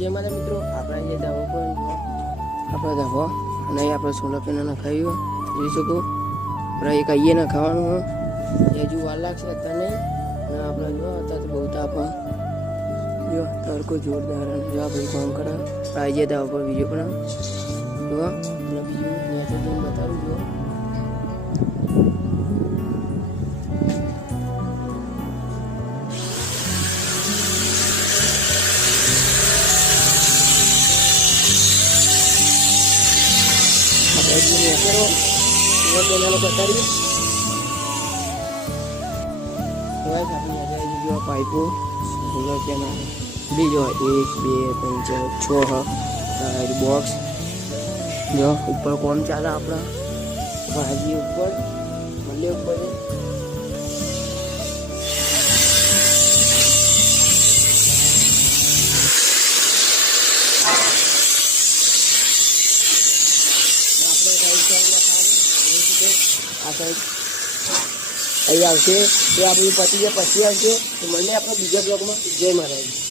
જે મારા મિત્રો આપણા જે ધાબો પર આપણો ધાબો અને અહીં આપણે સોલર પેનલ નખાવ્યું જોઈ શકો. આપણે એક અહીંયા નખાવાનું હોય એ હજુ વાર લાગશે અત્યારે અને આપણે જો અત્યારે બહુ તાપ જો તડકો જોરદાર અને જો આપણે કામ કરે આપણે જે ધાબા પર વિડીયો બનાવ જો અને બીજું નેચર જોઈને બતાવું જો. પાઇપો બીજો 1 2 3 4 6 બોક્સ જો ઉપર કોમ ચાલે આપણા ભાજી ઉપર મલ્લે ઉપર આ સાઈડ અહીં આવશે તો આપણી પતિ જે પછી આવશે તો મને આપણા બીજા બ્લોગમાં જય મહારાજ.